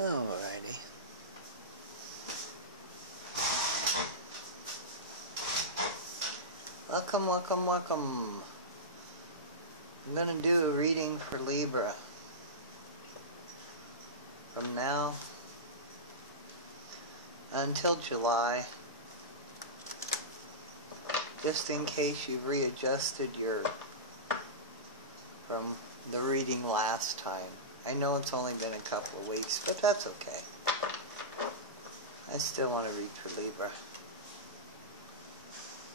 Alrighty. Welcome, welcome, welcome. I'm going to do a reading for Libra. From now until July. Just in case you've readjusted from the reading last time. I know it's only been a couple of weeks, but that's okay. I still want to read for Libra.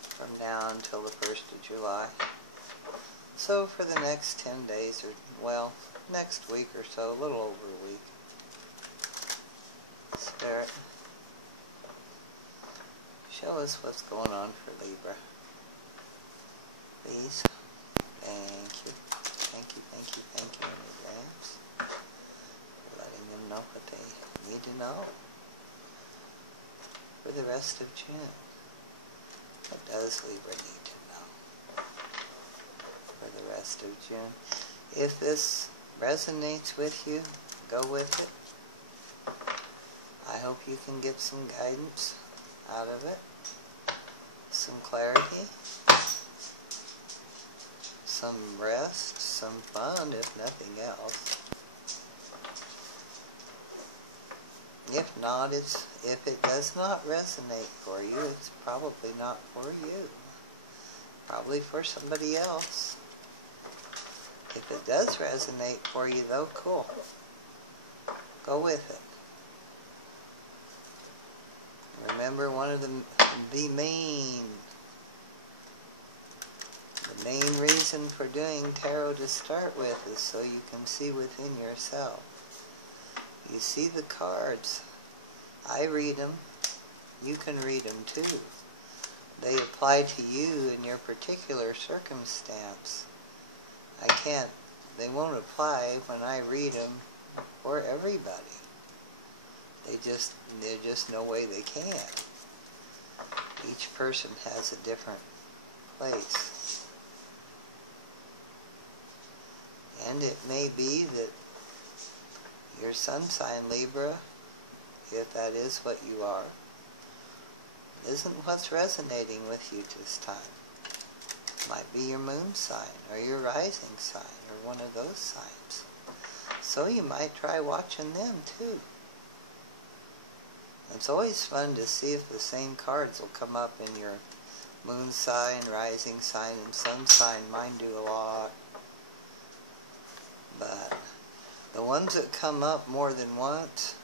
From now until the 1st of July. So for the next 10 days, or, well, next week or so, a little over a week. Spirit, show us what's going on for Libra. Please. Thank you. Thank you, thank you, thank you in advance. Letting them know what they need to know. For the rest of June. What does Libra need to know for the rest of June? If this resonates with you, go with it. I hope you can get some guidance out of it, some clarity, some rest, some fun, if nothing else. If not, if it does not resonate for you, it's probably not for you. Probably for somebody else. If it does resonate for you, though, cool. Go with it. Remember, one of the main reason for doing tarot to start with is so you can see within yourself. You see the cards. I read them. You can read them too. They apply to you in your particular circumstance. They won't apply when I read them for everybody. There's just no way they can. Each person has a different place. And it may be that your sun sign, Libra, if that is what you are, isn't what's resonating with you this time. Might be your moon sign, or your rising sign, or one of those signs. So you might try watching them too. It's always fun to see if the same cards will come up in your moon sign, rising sign, and sun sign. Mine do a lot. But the ones that come up more than once,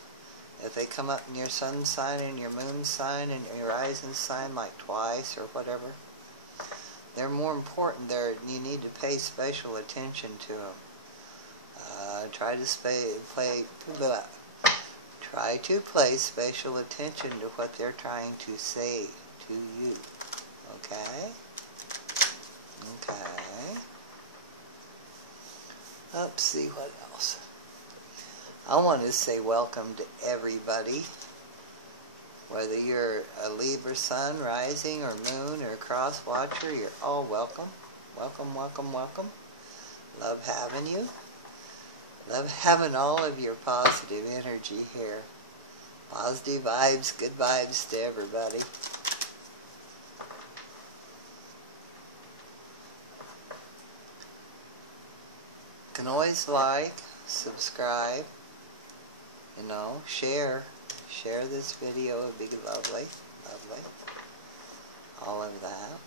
if they come up in your sun sign and your moon sign and your rising sign like twice or whatever, they're more important. You need to pay special attention to them. Try to pay special attention to what they're trying to say to you. Okay? Okay. Let's see what else. I want to say welcome to everybody. Whether you're a Libra sun, rising, or moon, or cross watcher, you're all welcome. Welcome, welcome, welcome. Love having you. Love having all of your positive energy here. Positive vibes, good vibes to everybody. You can always like, subscribe, share. Share this video, it'd be lovely, lovely. All of that.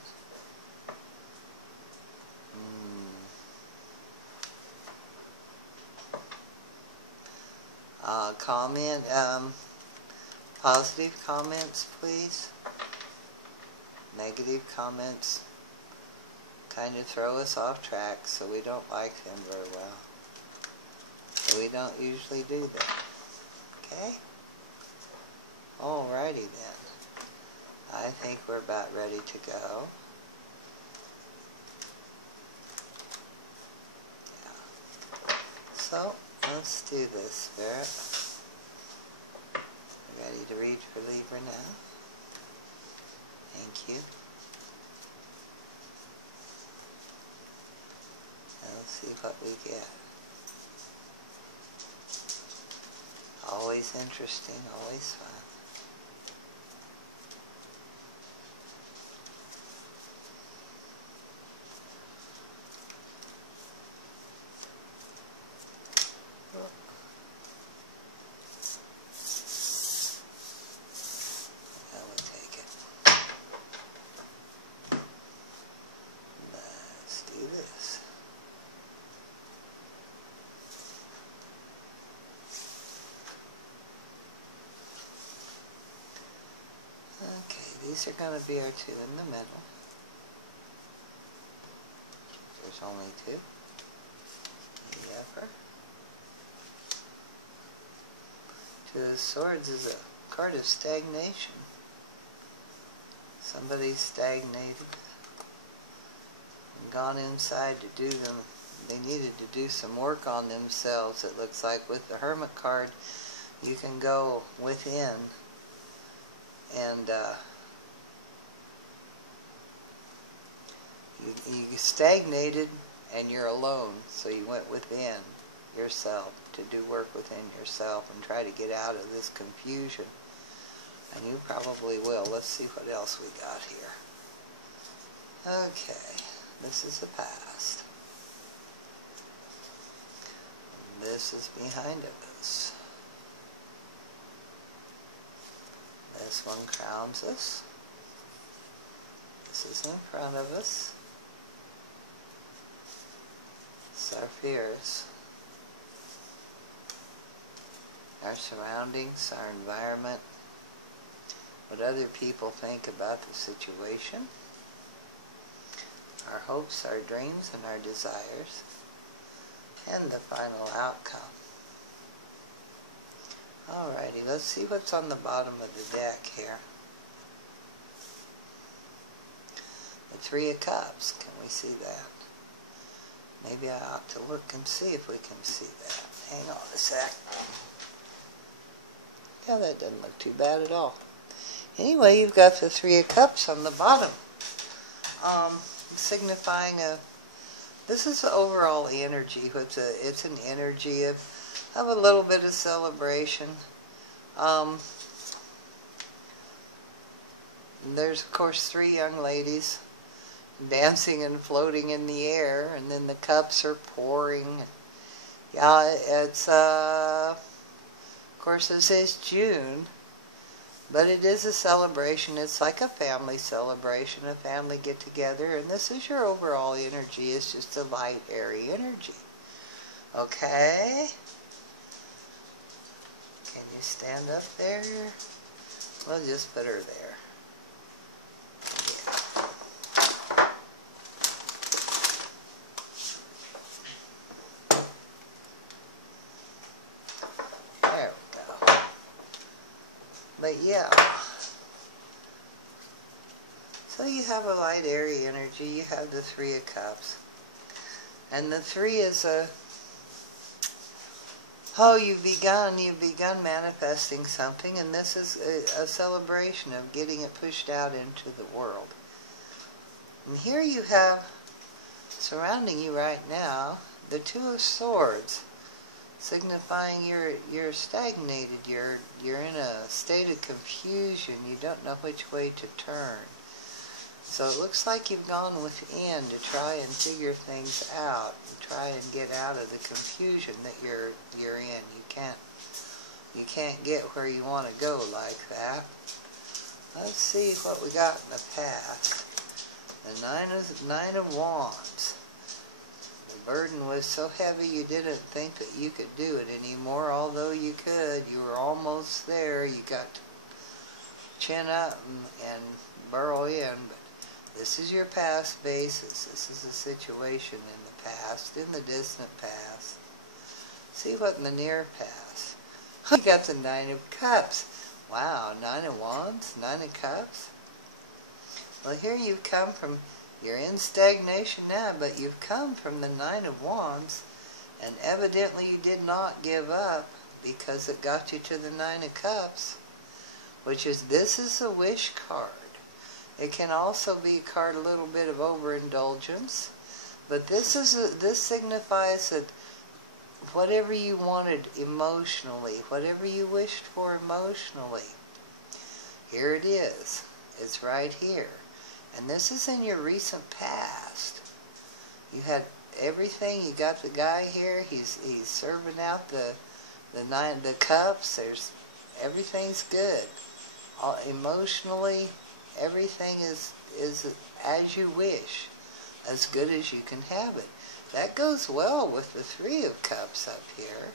Comment, positive comments, please. Negative comments kind of throw us off track, so we don't like them very well. So we don't usually do that. Okay? Alrighty then. I think we're about ready to go. Yeah. So, let's do this, Spirit. Ready to read for Libra now? Thank you. Let's see what we get. Always always interesting, always fun. That would take it. Let's do this. Okay, these are going to be our two in the middle. There's only two. The upper. Two of Swords is a card of stagnation. Somebody's stagnated and gone inside to do them. They needed to do some work on themselves, it looks like. With the Hermit card, you can go within and you stagnated and you're alone, so you went within yourself to do work within yourself and try to get out of this confusion. And you probably will. Let's see what else we got here. Okay, this is the past. This is behind us. This one crowns us. This is in front of us. It's our fears, our surroundings, our environment, what other people think about the situation, our hopes, our dreams, and our desires, and the final outcome. Alrighty, let's see what's on the bottom of the deck here. The Three of Cups. Can we see that? Maybe I ought to look and see if we can see that. Hang on a sec. Yeah, that doesn't look too bad at all. Anyway, you've got the Three of Cups on the bottom. Signifying this is the overall energy. It's an energy of a little bit of celebration. There's, of course, three young ladies dancing and floating in the air, and then the cups are pouring. Yeah, it's, of course, this is June, but it is a celebration. It's like a family celebration, a family get-together, and this is your overall energy. It's just a light, airy energy. Okay? Can you stand up there? We'll just put her there. But yeah, so you have a light, airy energy. You have the Three of Cups. And the three is you've begun manifesting something, and this is a celebration of getting it pushed out into the world. And here you have, surrounding you right now, the Two of Swords, signifying you're stagnated, you're in a state of confusion, you don't know which way to turn. So it looks like you've gone within to try and figure things out, and try and get out of the confusion that you're in. You can't get where you want to go like that. Let's see what we got in the past. The Nine of Wands. The burden was so heavy you didn't think that you could do it anymore, although you could. You were almost there. You got to chin up and burrow in, but this is your past basis. This is a situation in the past, in the distant past. See what in the near past. You got the Nine of Cups. Wow, Nine of Wands, Nine of Cups. Well, here you've come from, you're in stagnation now, but you've come from the Nine of Wands, and evidently you did not give up, because it got you to the Nine of Cups, which is, this is a wish card. It can also be a card a little bit of overindulgence, but this signifies that whatever you wanted emotionally, whatever you wished for emotionally. Here it is. It's right here. And this is in your recent past. You had everything. You got the guy here. He's serving out the cups. Everything's good. Emotionally, everything is as you wish, as good as you can have it. That goes well with the Three of Cups up here.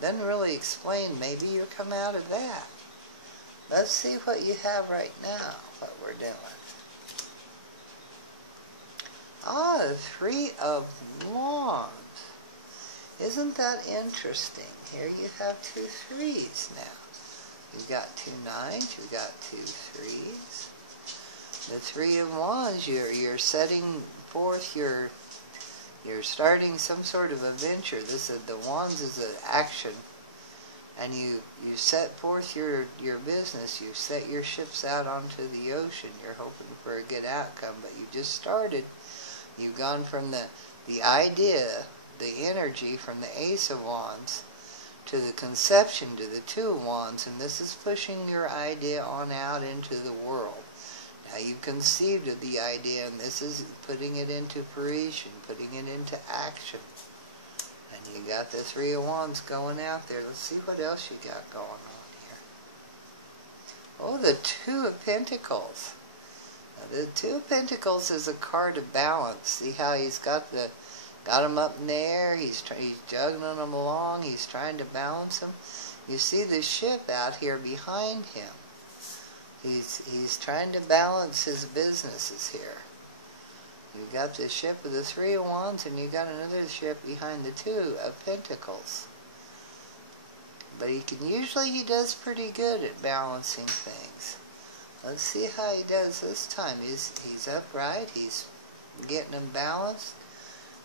Doesn't really explain. Maybe you'll come out of that. Let's see what you have right now, what we're doing. The Three of Wands. Isn't that interesting? Here you have two threes now. You've got two nines, you've got two threes. The Three of Wands, you're setting forth you're starting some sort of a venture. The Wands is an action, and you set forth your business. You set your ships out onto the ocean. You're hoping for a good outcome, but you just started. You've gone from the idea, the energy from the Ace of Wands to the conception to the Two of Wands, and this is pushing your idea on out into the world. Now you've conceived of the idea, and this is putting it into fruition, putting it into action. And you got the Three of Wands going out there. Let's see what else you got going on here. Oh, the Two of Pentacles. Now, the Two of Pentacles is a card of balance. See how he's got him up in the air. He's juggling them along. He's trying to balance them. You see the ship out here behind him. He's trying to balance his businesses here. You've got the ship of the Three of Wands, and you got another ship behind the Two of Pentacles. But he does pretty good at balancing things. Let's see how he does this time. He's upright. He's getting them balanced.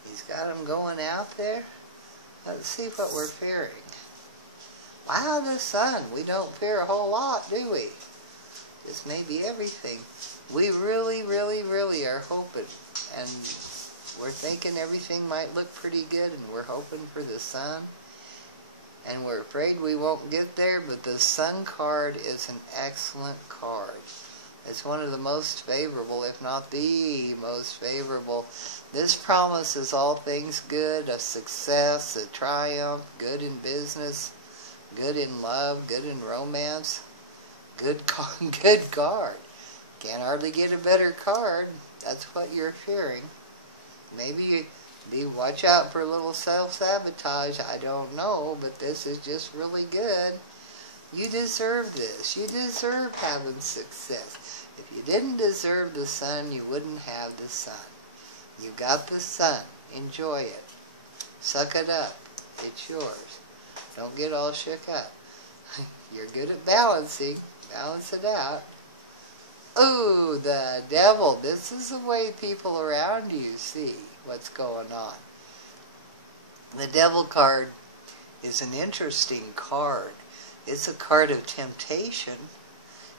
He's got them going out there. Let's see what we're fearing. Wow, the Sun. We don't fear a whole lot, do we? This may be everything. We really, really, really are hoping. And we're thinking everything might look pretty good, and we're hoping for the Sun. And we're afraid we won't get there, but the Sun card is an excellent card. It's one of the most favorable, if not the most favorable. This promises all things good, a success, a triumph, good in business, good in love, good in romance. Good card. Can't hardly get a better card. That's what you're fearing. Maybe watch out for a little self-sabotage. I don't know, but this is just really good. You deserve this. You deserve having success. If you didn't deserve the Sun, you wouldn't have the Sun. You got the Sun. Enjoy it. Suck it up. It's yours. Don't get all shook up. You're good at balancing. Balance it out. Ooh, the Devil. This is the way people around you see what's going on. The Devil card is an interesting card. It's a card of temptation.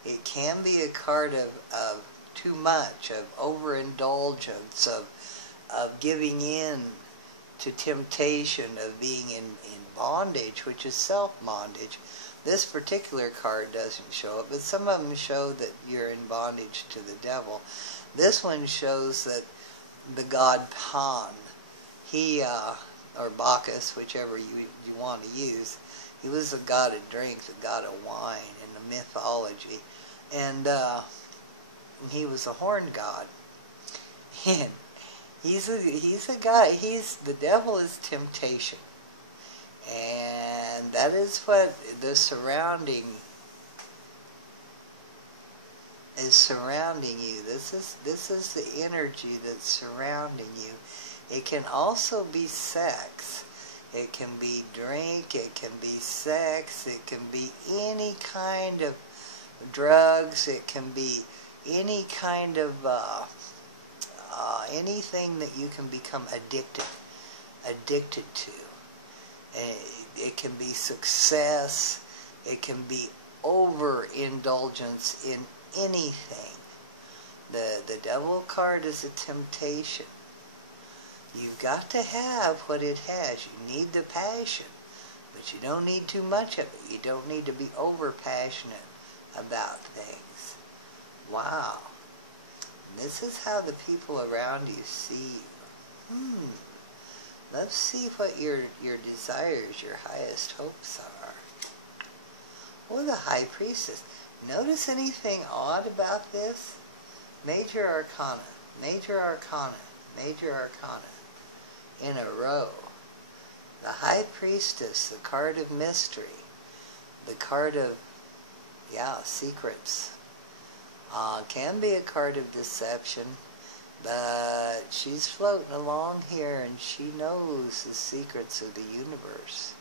It can be a card of too much, of overindulgence, of giving in to temptation, of being in bondage, which is self-bondage. This particular card doesn't show it, but some of them show that you're in bondage to the devil. This one shows that the god Pan, or Bacchus, whichever you want to use, he was the god of drink, the god of wine in the mythology. And he was a horn god. And he's a guy, the devil is temptation. And that is what the surrounding is surrounding you. This is the energy that's surrounding you. It can also be sex. It can be drink. It can be sex. It can be any kind of drugs. It can be any kind of anything that you can become addicted to. It can be success. It can be overindulgence in anything. The Devil card is a temptation. You've got to have what it has. You need the passion, but you don't need too much of it. You don't need to be over-passionate about things. Wow. This is how the people around you see you. Let's see what your desires, your highest hopes are. Well, the High Priestess. Notice anything odd about this? Major Arcana, Major Arcana, Major Arcana in a row. The High Priestess, the card of mystery, the card of, secrets. Can be a card of deception, but she's floating along here and she knows the secrets of the universe.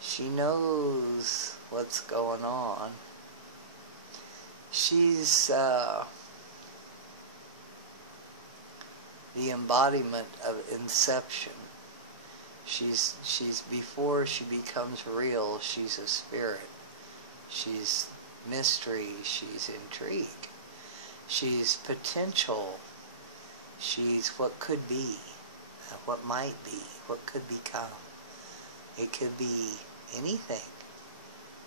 She knows what's going on. She's the embodiment of inception. She's before she becomes real, she's a spirit. She's mystery, she's intrigue. She's potential. She's what could be, what might be, what could become. It could be anything.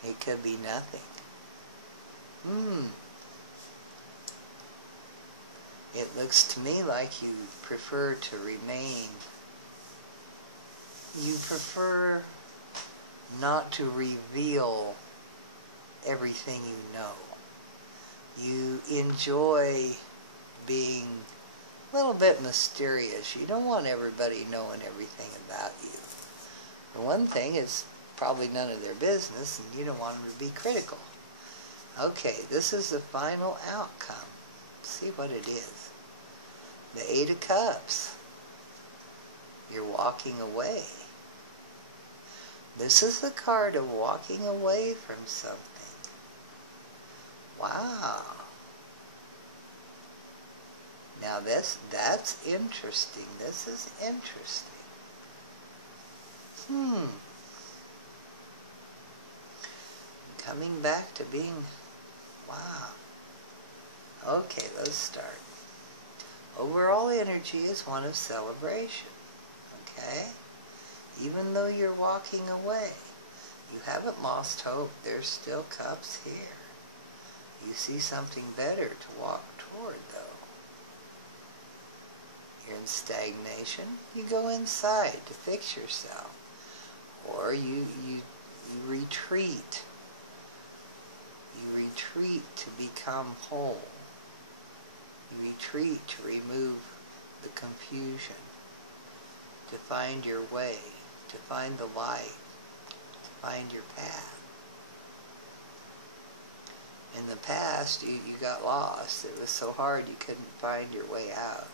It could be nothing. It looks to me like you prefer to remain. You prefer not to reveal everything you know. You enjoy being a little bit mysterious. You don't want everybody knowing everything about you. For one thing, it's probably none of their business, and you don't want them to be critical. Okay, this is the final outcome. See what it is. The Eight of Cups. You're walking away. This is the card of walking away from something. Wow. Now that's interesting. This is interesting. Coming back to being, wow. Okay, let's start. Overall energy is one of celebration. Okay? Even though you're walking away, you haven't lost hope. There's still cups here. You see something better to walk toward, though. You're in stagnation. You go inside to fix yourself. Or you retreat. You retreat to become whole. You retreat to remove the confusion, to find your way, to find the light, to find your path. In the past, you got lost. It was so hard you couldn't find your way out.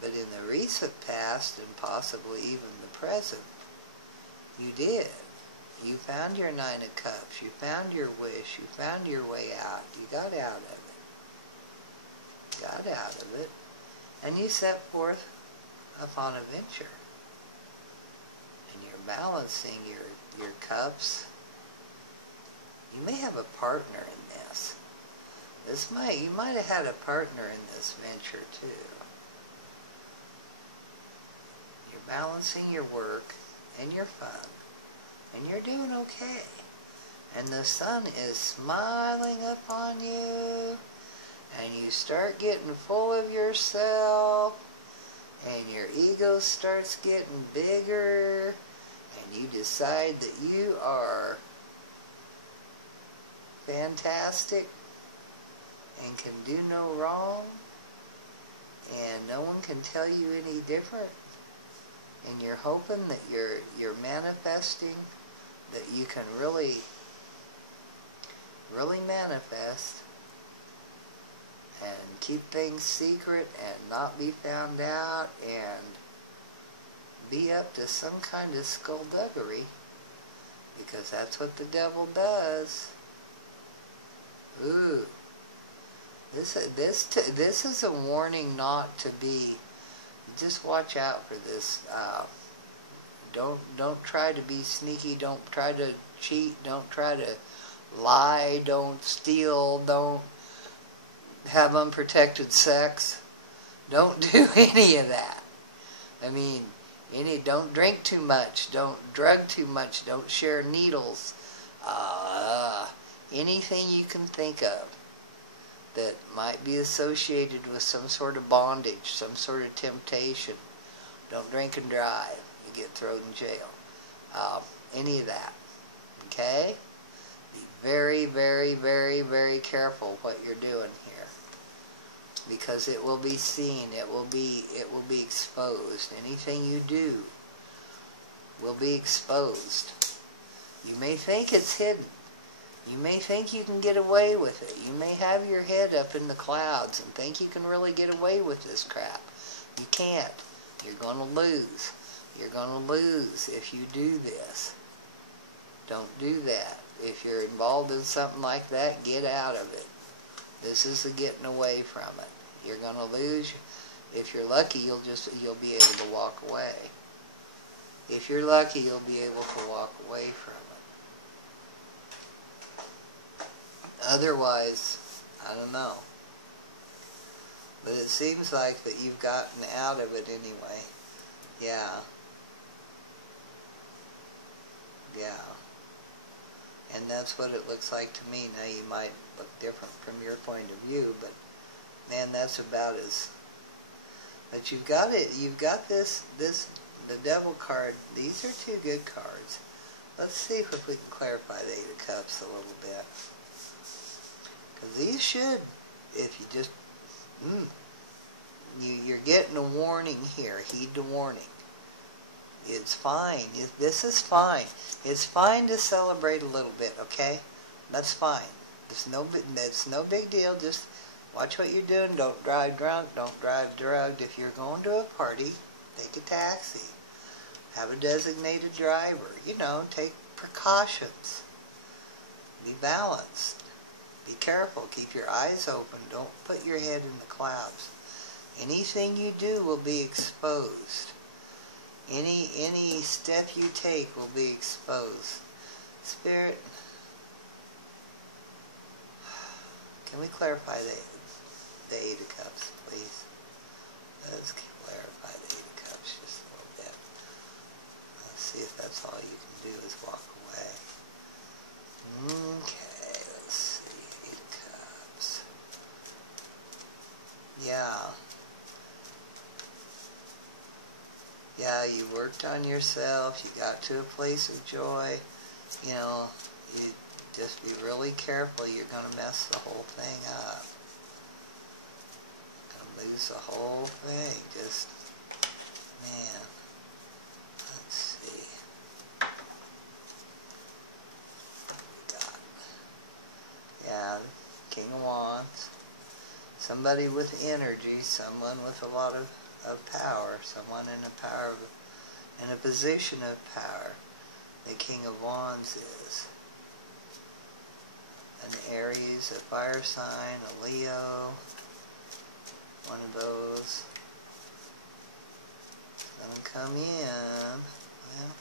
But in the recent past, and possibly even the present, you did. You found your Nine of Cups. You found your wish. You found your way out. You got out of it. Got out of it. And you set forth upon a venture. And you're balancing your cups. You may have a partner in this. You might have had a partner in this venture too. You're balancing your work and your fun. And you're doing okay. And the sun is smiling upon you. And you start getting full of yourself. And your ego starts getting bigger. And you decide that you are fantastic and can do no wrong. And no one can tell you any different. And you're hoping that you're manifesting, that you can really manifest and keep things secret and not be found out and be up to some kind of skullduggery, because that's what the devil does. Ooh. This is a warning not to be. Just watch out for this. Don't try to be sneaky. Don't try to cheat. Don't try to lie. Don't steal. Don't have unprotected sex. Don't do any of that. I mean, don't drink too much, don't drug too much, don't share needles. Anything you can think of that might be associated with some sort of bondage, some sort of temptation. Don't drink and drive. You get thrown in jail. Any of that. Okay? Be very, very, very, very careful what you're doing here, because it will be seen. It will be exposed. Anything you do will be exposed. You may think it's hidden. You may think you can get away with it. You may have your head up in the clouds and think you can really get away with this crap. You can't. You're going to lose. You're going to lose if you do this. Don't do that. If you're involved in something like that, get out of it. This is the getting away from it. You're going to lose. If you're lucky, you'll be able to walk away. If you're lucky, you'll be able to walk away from it. Otherwise, I don't know. But it seems like that you've gotten out of it anyway. Yeah. Yeah. And that's what it looks like to me. Now you might look different from your point of view, but man, that's about as... But you've got it. You've got the Devil card. These are two good cards. Let's see if we can clarify the Eight of Cups a little bit. Because these should, if you just... You're getting a warning here. Heed the warning. It's fine. This is fine. It's fine to celebrate a little bit, okay? That's fine. It's no big deal. Just watch what you're doing. Don't drive drunk. Don't drive drugged. If you're going to a party, take a taxi. Have a designated driver. You know, take precautions. Be balanced. Be careful. Keep your eyes open. Don't put your head in the clouds. Anything you do will be exposed. Any step you take will be exposed. Spirit, can we clarify the Eight of Cups, please? Let's clarify the Eight of Cups just a little bit. Let's see if that's all you can do is walk away. Okay, let's see. Eight of Cups. Yeah. Yeah, you worked on yourself, you got to a place of joy, you know, you just be really careful, you're going to mess the whole thing up. You're going to lose the whole thing, just, man, let's see. What we got? Yeah, King of Wands, somebody with energy, someone with a lot of power, someone in a position of power. The King of Wands is an Aries, a fire sign, a Leo, one of those. It's going to come in, well,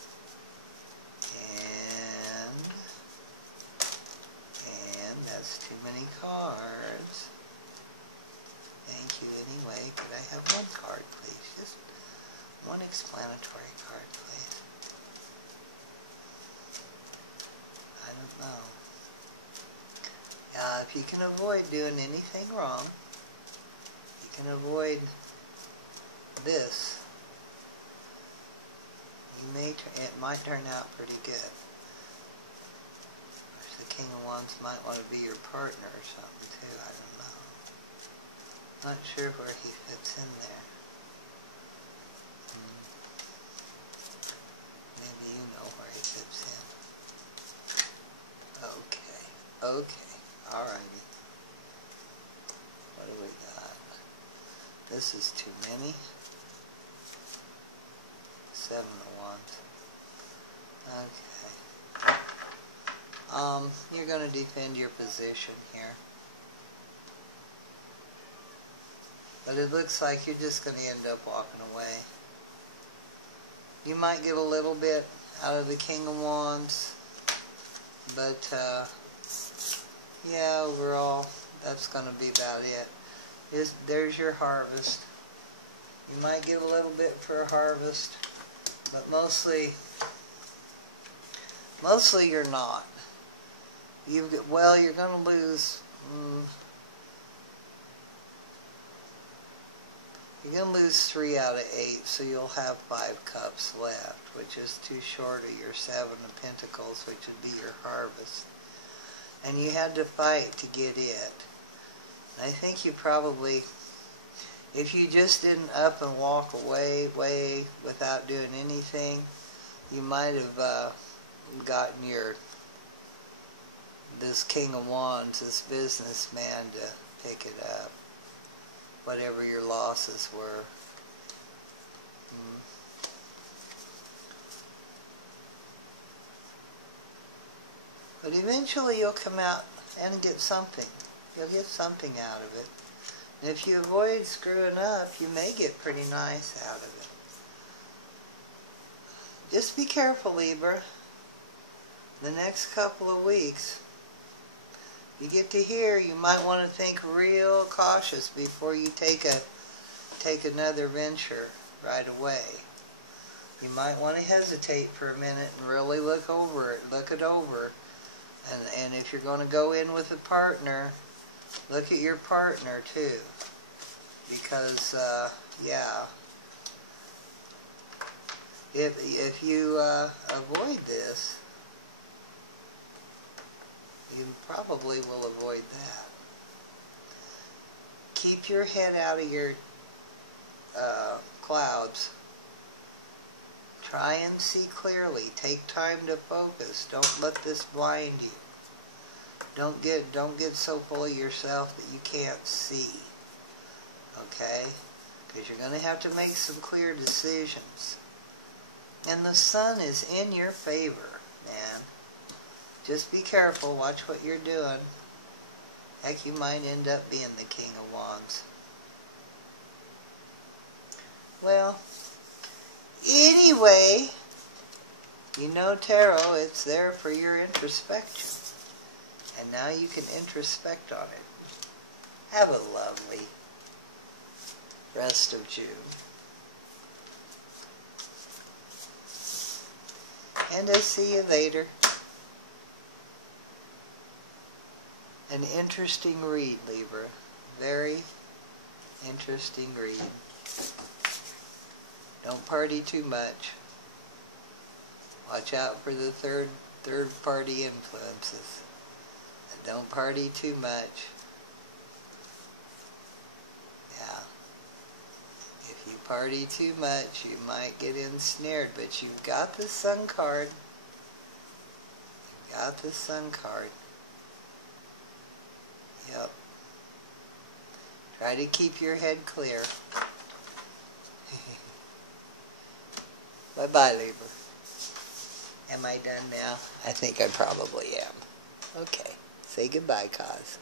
and that's too many cards. Thank you anyway. Could I have one card, please? Just one explanatory card, please. I don't know. If you can avoid doing anything wrong, you can avoid this, it might turn out pretty good. The King of Wands might want to be your partner or something too, I don't know. Not sure where he fits in there. Maybe you know where he fits in. Okay. Okay. Alrighty. What do we got? This is too many. 7 of Wands. Okay. You're going to defend your position here. But it looks like you're just going to end up walking away. You might get a little bit out of the King of Wands. But, yeah, overall, that's going to be about it. There's your harvest. You might get a little bit for a harvest, but mostly you're not. You're going to lose. You're going to lose 3 out of 8, so you'll have 5 cups left, which is too short of your 7 of Pentacles, which would be your harvest. And you had to fight to get it. And I think you probably, if you just didn't up and walk away without doing anything, you might have gotten this King of Wands, this businessman, to pick it up. Whatever your losses were. But eventually you'll come out and get something. You'll get something out of it. And if you avoid screwing up, you may get pretty nice out of it. Just be careful, Libra. The next couple of weeks, you get to here, you might want to think real cautious before you take another venture right away. You might want to hesitate for a minute and really look it over. And if you're going to go in with a partner, look at your partner too. Because, yeah, if you avoid this, you probably will avoid that. Keep your head out of your clouds. Try and see clearly. Take time to focus. Don't let this blind you. Don't get so full of yourself that you can't see. Okay? Because you're going to have to make some clear decisions. And the sun is in your favor, man. Just be careful. Watch what you're doing. Heck, you might end up being the King of Wands. Well, anyway, you know tarot, it's there for your introspection. And now you can introspect on it. Have a lovely rest of June. And I'll see you later. An interesting read, Libra. Very interesting read. Don't party too much. Watch out for the third party influences. And don't party too much. Yeah. If you party too much, you might get ensnared, but you've got the Sun card. You've got the Sun card. Yep. Try to keep your head clear. Bye-bye, Libra. Am I done now? I think I probably am. Okay. Say goodbye, Cos.